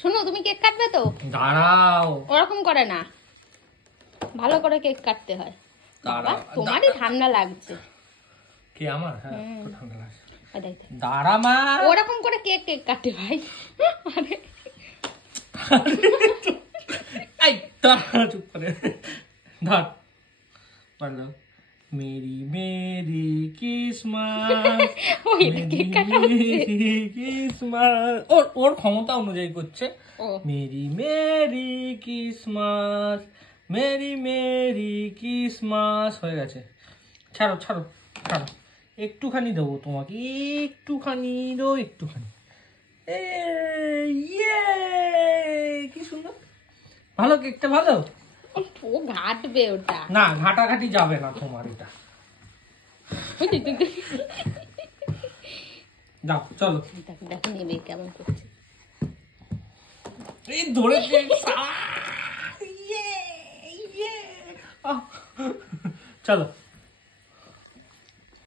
শোনো, তুমি কেক কাটবে তো? দাঁড়াও, ওরকম করে না, ভালো করে কেক কাটতে হয়। বাবা, তোমারই ঠান্ডা লাগছে। কি আমার? হ্যাঁ, ঠান্ডা লাগছে। দেখতে দাঁড়া মা, ওরকম করে কেক কাটে ভাই। আরে এই দাঁড়া, চুপ করে ধর। বলো merry merry Christmas, merry merry Christmas. ওর ক্ষমতা অনুযায়ী করছে। Merry merry Christmas, merry merry Christmas. হয়ে গেছে, ছাড়ো ছাড়ো ছাড়ো। একটুখানি দেবো তোমাকে, একটুখানি দেবো, একটুখানি। ইয়ে, কি সুন্দর, ভালো কেকটা ভালো। ও ঘাটবে ওটা না, ঘাটাঘাটি যাবে না তোমার এটা। দাও চলো, দেখো নেবে কেমন করছে। এই ধরে চলো।